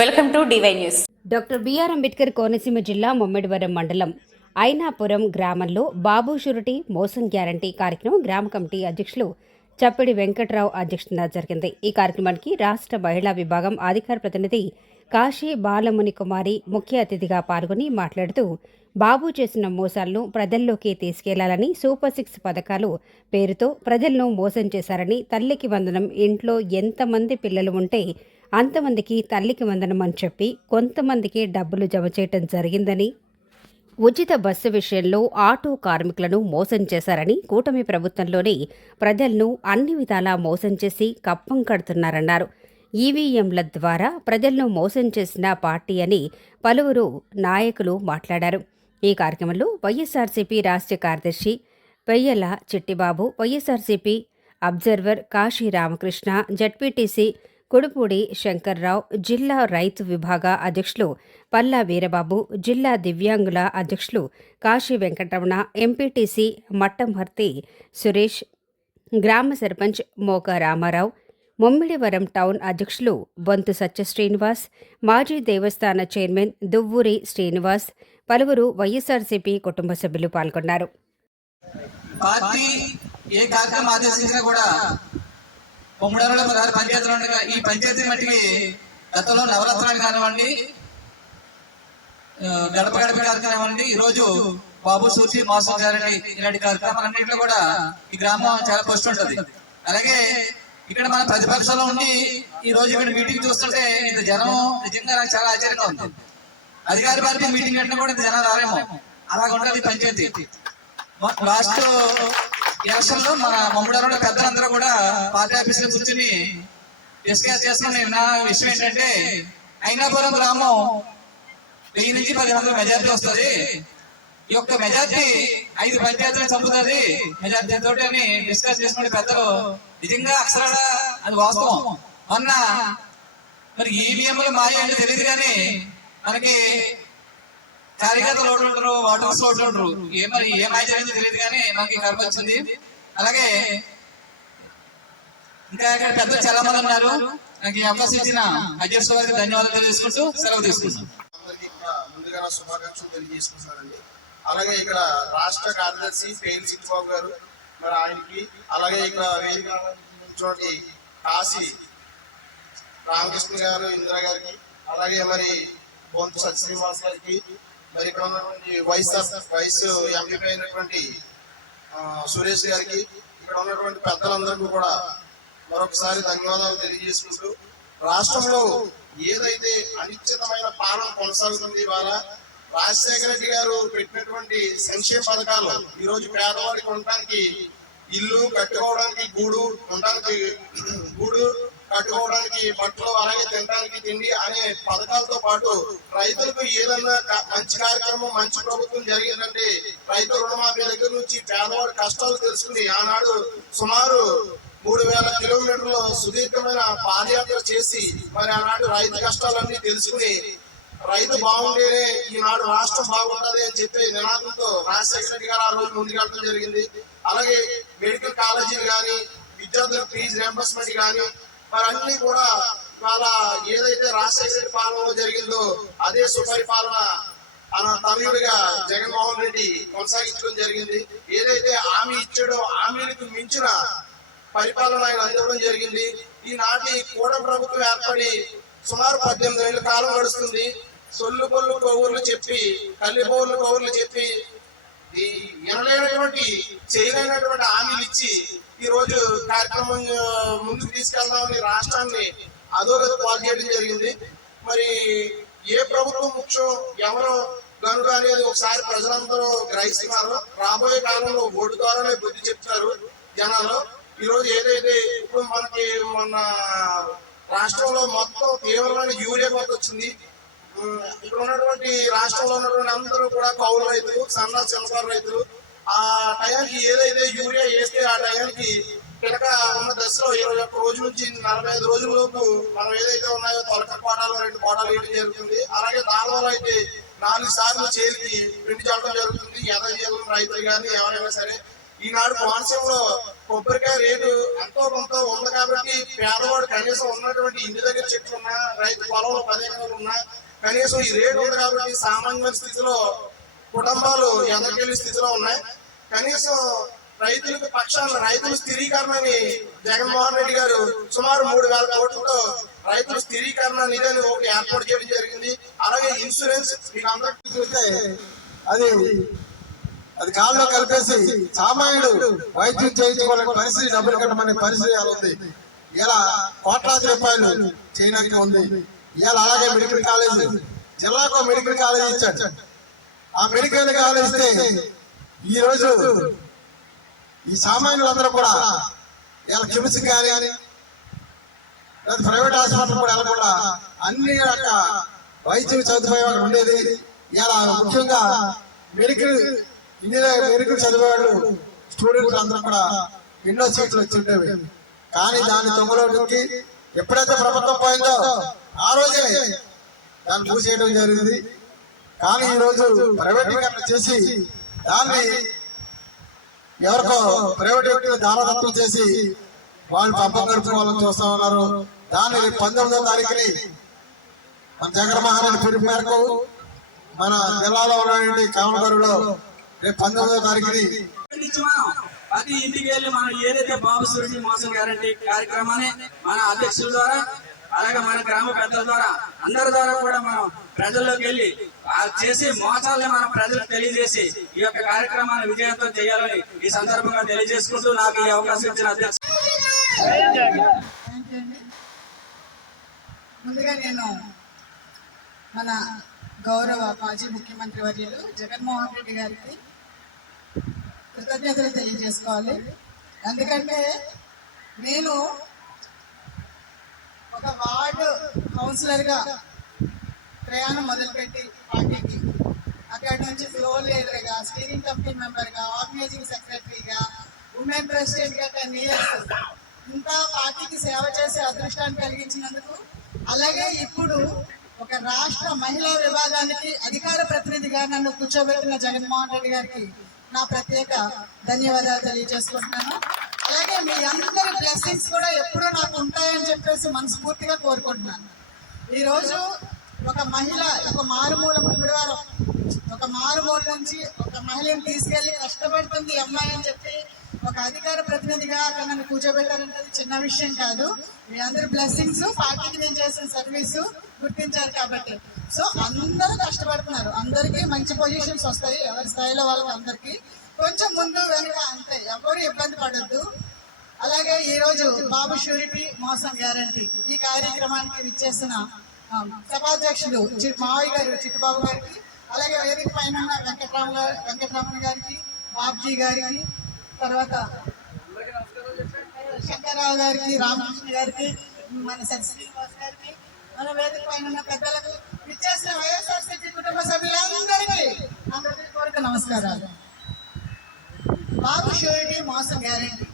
Welcome to DY news. Doctor BR Ambedkar Konaseema జిల్లా ముమ్మిడివరం మండలం ఐనాపురం గ్రామంలో బాబు షురిటీ మోసం గ్యారంటీ కార్యక్రమం గ్రామ కమిటీ అధ్యక్షులు చప్పిడి వెంకట్రావు అధ్యక్షతన జరిగింది. ఈ కార్యక్రమానికి రాష్ట్ర మహిళా విభాగం అధికార ప్రతినిధి కాశీ బాలముని కుమారి ముఖ్య అతిథిగా పాల్గొని మాట్లాడుతూ బాబు చేసిన మోసాలను ప్రజల్లోకి తీసుకెళ్ళాలని సూపర్ సిక్స్ పథకాలు పేరుతో ప్రజలను మోసం చేశారని తల్లికి వందనం ఇంట్లో ఎంతమంది పిల్లలు ఉంటే అంతమందికి తల్లికి వందనం అని చెప్పి కొంతమందికి డబ్బులు జమ చేయటం జరిగిందని ఉచిత బస్సు విషయంలో ఆటో కార్మికులను మోసం చేశారని కూటమి ప్రభుత్వంలోనే ప్రజలను అన్ని విధాలా మోసం చేసి కప్పం కడుతున్నారన్నారు. ఈవీఎంల ద్వారా ప్రజలను మోసం చేసిన పార్టీ అని పలువురు నాయకులు మాట్లాడారు. ఈ కార్యక్రమంలో వైఎస్ఆర్సీపీ రాష్ట్ర కార్యదర్శి Peyyala Chittibabu YSRCP observer Kasi Ramakrishna ZPTC Kodupudi Shankarrao జిల్లా రైతు విభాగ అధ్యక్షులు పల్లా వీరబాబు జిల్లా దివ్యాంగుల అధ్యక్షులు కాశీ వెంకటరమణ ఎంపీటీసీ మట్టంహర్తి సురేష్ గ్రామ సర్పంచ్ మోక రామారావు ముమ్మిడివరం టౌన్ అధ్యక్షులు బొంతు సత్య శ్రీనివాస్ మాజీ దేవస్థాన చైర్మన్ దువ్వూరి శ్రీనివాస్ పలువురు వైఎస్ఆర్సీపీ కుటుంబ సభ్యులు పాల్గొన్నారు. పార్టీ ఏ కార్యక్రమం ఆదేశించినా కూడా ఉమ్మడిలో పదహారు పంచాయతీలు ఉండగా ఈ పంచాయతీ మట్టికి గతంలో నవరత్నాలు కానివ్వండి గడప గడప కానివ్వండి ఈ రోజు బాబు సూచి మాసం గ్యారంటీ ఇలాంటి కార్యక్రమాలన్నింటిలో కూడా ఈ గ్రామం చాలా పోస్ట్ ఉంటుంది. అలాగే ఇక్కడ మన ప్రతిపక్షంలో ఉండి ఈ రోజు ఇక్కడ మీటింగ్ చూస్తుంటే ఇంత జనం నిజంగా నాకు చాలా ఆశ్చర్యంగా ఉంది. అధికార పార్టీ మీటింగ్ అంటే కూడా ఇంత జనం రాలేమో అలాగ ఉండాలి పంచాయతీ. లాస్ట్ ఎలక్షన్లో మన మమ్మడంలో పెద్దలందరూ కూడా పార్టీ ఆఫీస్ కూర్చుని డిస్కస్ చేస్తున్న. నా విషయం ఏంటంటే అయినాపురం గ్రామం వెయ్యి నుంచి పది వందల మెజార్టీ వస్తుంది. ఈ యొక్క మెజార్టీ ఐదు పంచాయతీలు చంపుతుంది. మెజార్టీ తోటి అని డిస్కస్ చేసుకునే పెద్దలు నిజంగా అక్షరాల అది వాస్తవం. మొన్న మరి ఈవీఎంలు మాయ అంటే తెలియదు కానీ మనకి కార్యకర్తలు ఒకటి ఉంటారు వాటర్స్ ఒకటి ఉంటారు ఏ మరి ఏ మాయ తెలియదు కానీ మనకి కర్మ వచ్చింది. అలాగే ఇంకా ఇక్కడ పెద్ద చాలా మంది ఉన్నారు నాకు ఈ అవకాశం ఇచ్చిన అధ్యక్ష గారికి ధన్యవాదాలు తెలియజేసుకుంటూ సెలవు తీసుకుంటున్నాను అందరికీ ముందుగా శుభాకాంక్షలు తెలియజేసుకుంటున్నానండి. అలాగే ఇక్కడ రాష్ట్ర కార్యదర్శి పేరు సిద్ధిబాబు గారు మరి ఆయనకి అలాగే ఇక్కడ వేదిక నుంచోటి కాశీ రామకృష్ణ గారు ఇందిరా గారికి అలాగే మరి బొంతు సత్యశ్రీనివాస్ గారికి మరి ఇక్కడ ఉన్నటువంటి వైస్ వైస్ ఎంపీ అయినటువంటి సురేష్ గారికి ఇక్కడ ఉన్నటువంటి పెద్దలందరికీ కూడా మరొకసారి ధన్యవాదాలు తెలియజేసుకుంటూ రాష్ట్రంలో ఏదైతే అనిశ్చితమైన పాలన కొనసాగుతుంది ఇవాళ రాజశేఖర రెడ్డి గారు పెట్టినటువంటి సంక్షేమ పథకాలు ఈ రోజు పేదవాడికి ఉండటానికి ఇల్లు కట్టుకోవడానికి గూడు ఉండడానికి గూడు కట్టుకోవడానికి బట్టలు అలాగే తినడానికి తిండి అనే పథకాలతో పాటు రైతులకు ఏదన్నా మంచి కార్యక్రమం మంచి ప్రభుత్వం జరిగిందంటే రైతు రుణమాఫీ దగ్గర నుంచి పేదవాడి కష్టాలు తెలుసుకుని ఆనాడు సుమారు మూడు వేల కిలోమీటర్లు సుదీర్ఘమైన పాదయాత్ర చేసి మరి ఆనాడు రైతు కష్టాలన్నీ తెలుసుకుని రైతు బాగుంటేనే ఈనాడు రాష్ట్రం బాగుంటది అని చెప్పి నినాదంతో రాజశేఖర రెడ్డి గారు ఆ రోజు ముందుకెళ్ళడం జరిగింది. అలాగే మెడికల్ కాలేజీలు కానీ విద్యార్థుల ఫీజు రియంబర్స్మెంట్ కానీ మరి అన్ని కూడా వాళ్ళ ఏదైతే రాజశేఖర పాలనలో జరిగిందో అదే సుపరిపాలన మన తనయుడిగా జగన్మోహన్ రెడ్డి కొనసాగించడం జరిగింది. ఏదైతే హామీ ఇచ్చాడో హామీలకు మించిన పరిపాలన ఆయన అందివ్వడం జరిగింది. ఈనాటి కూడ ప్రభుత్వం ఏర్పడి సుమారు పద్దెనిమిది ఏళ్ళ కాలం గడుస్తుంది. సొల్లు పొల్లు కౌర్లు చెప్పి కల్లి బోర్లు కౌర్లు చెప్పి ఈ వినలేనటువంటి చేయలేనటువంటి హామీలు ఇచ్చి ఈ రోజు కార్యక్రమం ముందుకు తీసుకెళ్దామని రాష్ట్రాన్ని అధోగతి పాలు చేయడం జరిగింది. మరి ఏ ప్రభుత్వం ముఖ్యం ఎవరో గనుక అనేది ఒకసారి ప్రజలందరూ గ్రహిస్తున్నారు. రాబోయే కాలంలో ఓటు ద్వారానే బుద్ధి చెప్తారు జనాలు. ఈరోజు ఏదైతే ఇప్పుడు మనకి మొన్న రాష్ట్రంలో మొత్తం తీవ్రమైన యూరియా కొత్త వచ్చింది. ఇక్కడ ఉన్నటువంటి రాష్ట్రంలో ఉన్నటువంటి అందరూ కూడా కౌలు రైతులు సన్న చిన్నకారు రైతులు ఆ టయానికి ఏదైతే యూరియా వేస్తే ఆ టయానికి పిలక ఉన్న దశలో ఇరవై ఒక్క రోజు నుంచి నలభై ఐదు రోజుల లోపు మనం ఏదైతే ఉన్నాయో తొలక కోటాలు రెండు కోటాలు వేయడం జరుగుతుంది. అలాగే దానివల్ల అయితే నాలుగు సార్లు చేరికి పిండి చల్లడం జరుగుతుంది. ఎదజీలం రైతులు కానీ ఎవరైనా సరే. ఈనాడు కోనసీమలో కొబ్బరికాయ రేటు ఎంతో కొంత ఉంది కాబట్టి పేదవాడు కనీసం ఉన్నటువంటి ఇంటి దగ్గర చెట్లు ఉన్నా రైతు పొలంలో పది ఎకరాలు ఉన్నా కనీసం ఈ రేటు ఉంది కాబట్టి సామాన్య స్థితిలో కుటుంబాలు ఎదకెళ్ళే స్థితిలో ఉన్నాయి. కనీసం రైతులకు పక్షాన రైతుల స్థిరీకరణని జగన్మోహన్ రెడ్డి గారు సుమారు మూడు వేల కోట్లతో రైతుల స్థిరీకరణ నిధిని ఒకటి ఏర్పాటు చేయడం జరిగింది. అలాగే ఇన్సూరెన్స్ మీకు అందరికీ చూస్తే అది అది కాల్లో కలిపేసి సామాన్యుడు వైద్యం చేయించుకోవాలని పరిస్థితి డబ్బులు కట్టమనే పరిస్థితి ఉంది? ఇలా కోట్లాది రూపాయలు చేయడానికి ఉంది. ఇలా అలాగే మెడికల్ కాలేజ్ జిల్లాకు మెడికల్ కాలేజ్ ఇచ్చాడు. ఆ మెడికల్ కాలేజ్ ఇస్తే ఈ రోజు ఈ సామాన్యులందరూ కూడా ఇలా కిమ్స్ కానీ లేదా ప్రైవేట్ హాస్పిటల్ కూడా వెళ్ళకుండా అన్ని రకాల వైద్యం చదువుకునే వాళ్ళు ఉండేది. ఇలా ముఖ్యంగా మెడికల్ ఇంజనీర్ మెడికల్ చదివేవాళ్ళు స్టూడెంట్స్ అందరూ కూడా ఎన్నో సీట్లు వచ్చి ఉండేవి. కానీ దాని తొమ్మిదికి ఎప్పుడైతే ప్రభుత్వం పోయిందో ఆ రోజే దాన్ని మూసేయడం జరిగింది. కానీ ఈ రోజు ప్రైవేటీకరణ చేసి దాన్ని ఎవరికో ప్రైవేట్ వ్యక్తులు దానదత్వం చేసి వాళ్ళు పంపం గడుపుకోవాలని చూస్తా ఉన్నారు. దాన్ని రేపు పంతొమ్మిదో తారీఖుని మన జగన్ మహారాజు పిలుపు మేరకు మన జిల్లాలో ఉన్నటువంటి కామగారులో రేపు పంతొమ్మిదో తారీఖుని నుంచి ప్రతి ఇంటికి వెళ్ళి మనం ఏదైతే బాబు సురక్షి మోసం గ్యారంటీ కార్యక్రమాన్ని మన అధ్యక్షుల ద్వారా అలాగే మన గ్రామ పెద్దల ద్వారా అందరి ద్వారా కూడా మనం ప్రజల్లోకి వెళ్ళి చేసి చేసే మోసాలని మనం ప్రజలకు తెలియజేసి ఈ యొక్క కార్యక్రమాన్ని విజయంతో చేయాలని ఈ సందర్భంగా తెలియజేసుకుంటూ నాకు ఈ అవకాశం ఇచ్చిన అధ్యక్ష ముందుగా నేను మన గౌరవ మాజీ ముఖ్యమంత్రి వర్యులు జగన్మోహన్ రెడ్డి గారికి కృతజ్ఞతలు తెలియజేసుకోవాలి. ఎందుకంటే నేను ఒక వార్డు కౌన్సిలర్గా ప్రయాణం మొదలుపెట్టి పార్టీకి. అక్కడ నుంచి ఫ్లోర్ లీడర్గా స్టీరింగ్ కమిటీ మెంబర్గా ఆర్గనైజింగ్ సెక్రటరీగా ఉమెన్ ప్రెసిడెంట్గా టెన్ ఇయర్స్ ఇంకా పార్టీకి సేవ చేసే అదృష్టాన్ని కలిగించినందుకు అలాగే ఇప్పుడు ఒక రాష్ట్ర మహిళా విభాగానికి అధికార ప్రతినిధిగా నన్ను కూర్చోబెట్టిన జగన్మోహన్ రెడ్డి గారికి నా ప్రత్యేక ధన్యవాదాలు తెలియజేసుకుంటున్నాను. అలాగే మీ అందరి బ్లెస్సింగ్స్ కూడా ఎప్పుడూ నాకు ఉంటాయని చెప్పేసి మనస్ఫూర్తిగా కోరుకుంటున్నాను. ఈరోజు ఒక మహిళ ఒక మారుమూల ముమ్మిడివారం ఒక మారుమూల నుంచి ఒక మహిళను తీసుకెళ్ళి కష్టపడుతుంది అమ్మాయి అని చెప్పి ఒక అధికార ప్రతినిధిగా అక్కడ నన్ను కూర్చోబెట్టాలంటే చిన్న విషయం కాదు. మీ అందరి బ్లెస్సింగ్స్ పార్టీకి నేను చేసిన సర్వీస్ గుర్తించారు కాబట్టి. సో అందరూ కష్టపడుతున్నారు. అందరికీ మంచి పొజిషన్స్ వస్తాయి. ఎవరి స్థాయిలో వాళ్ళకి అందరికీ. కొంచెం ముందు వెనుక అంతే ఎవరు ఇబ్బంది పడద్దు. అలాగే ఈ రోజు బాబు షూరిటీ మోసం గ్యారంటీ ఈ కార్యక్రమానికి విచ్చేసిన సభాధ్యక్షుడు చి- మావయ్య గారు చిట్టుబాబు గారికి అలాగే వేదిక పైన ఉన్న వెంకటరామ గారు వెంకటరమణ గారికి బాబ్జీ గారికి తర్వాత శంకర్రావు గారికి రామకృష్ణ గారికి మన సత్య శ్రీనివాస్ గారికి మన వేదిక పైన ఉన్న పెద్దలకు విచ్చేసిన వైఎస్ఆర్సీపీ కుటుంబ సభ్యులందరికీ అందరికీ కోరిక నమస్కారాలు. బాబు షూరిటీ మోసం గ్యారెంటీ.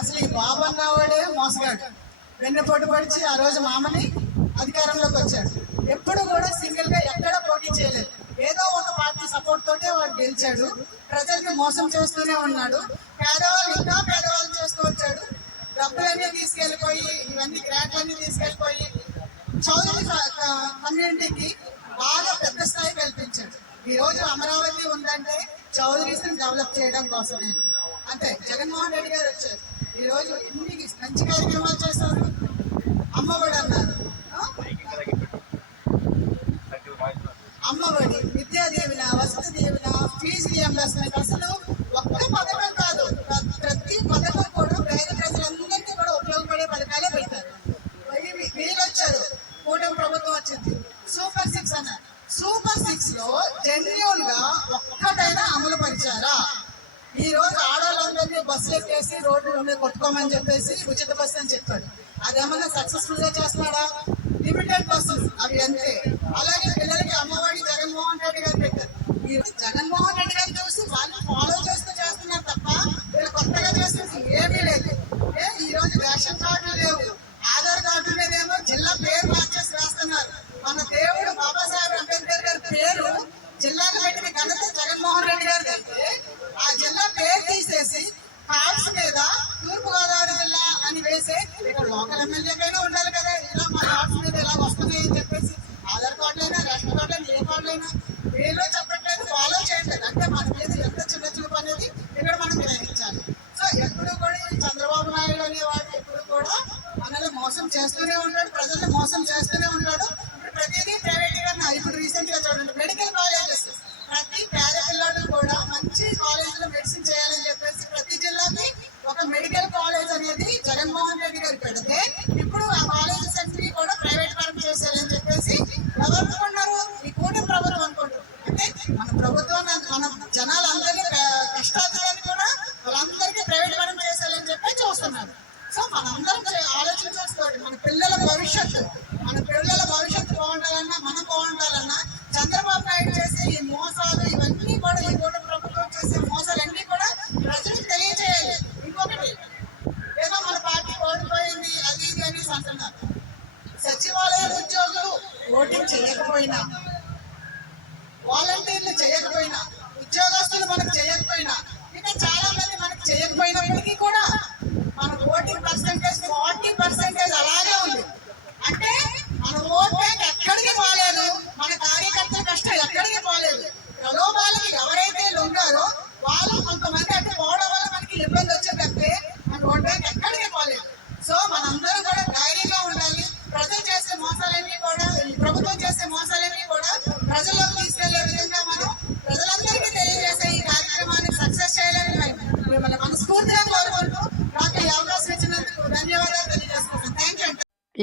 అసలు ఈ బాబు అన్నవాడే మోసగాడు. వెన్నపోటు పడిచి ఆ రోజు మామని అధికారంలోకి వచ్చాడు. ఎప్పుడు కూడా సింగిల్గా ఎక్కడ పోటీ చేయలేదు. ఏదో ఒక పార్టీ సపోర్ట్ తోటే వాడు గెలిచాడు. ప్రజల్ని మోసం చేస్తూనే ఉన్నాడు. పేదవాళ్ళు ఇంకా పేదవాళ్ళు చేస్తూ వచ్చాడు. డబ్బులన్నీ తీసుకెళ్ళిపోయి ఇవన్నీ గ్రాంట్లన్నీ తీసుకెళ్ళిపోయి చౌదరి కమ్యూనిటీకి బాగా పెద్ద స్థాయి కల్పించాడు. ఈ రోజు అమరావతి ఉందంటే చౌదరీస్ని డెవలప్ చేయడం కోసమే. అంతే జగన్మోహన్ రెడ్డి గారు వచ్చారు. ఈ రోజు ఎన్ని మంచి కార్యక్రమాలు చేస్తారు. అమ్మఒడి అన్నారు. Amma Vodi Vidya Deevena Vasathi Deevena fee reimbursement. అసలు ఒక్క పథకం కాదు. ప్ర- ప్రతి పథకం కూడా పేద ప్రజలందరికీ కూడా ఉపయోగపడే పథకాలే పెడతారు వీళ్ళు వచ్చారు కూటమి ప్రభుత్వం వచ్చింది సూపర్ సిక్స్ అన్నారు సూపర్ సిక్స్లో జెన్యున్గా ఒక్కటైనా అమలు పరిచారా ఈ రోజు ఆడవాళ్ళందరినీ రోడ్డు మీద కొట్టుకోమని చెప్పేసి ఉచిత బస్సు అని చెప్పాడు. అదేమన్నా సక్సెస్ఫుల్గా చేస్తున్నాడా? లిమిటెడ్ బస్సు అవి అంతే. అలాగే పిల్లలకి అమ్మఒడి జగన్మోహన్ రెడ్డి గారు పెట్టారు. ఆక్సిజన్ ఎలా వస్తుంది అని చెప్పేసి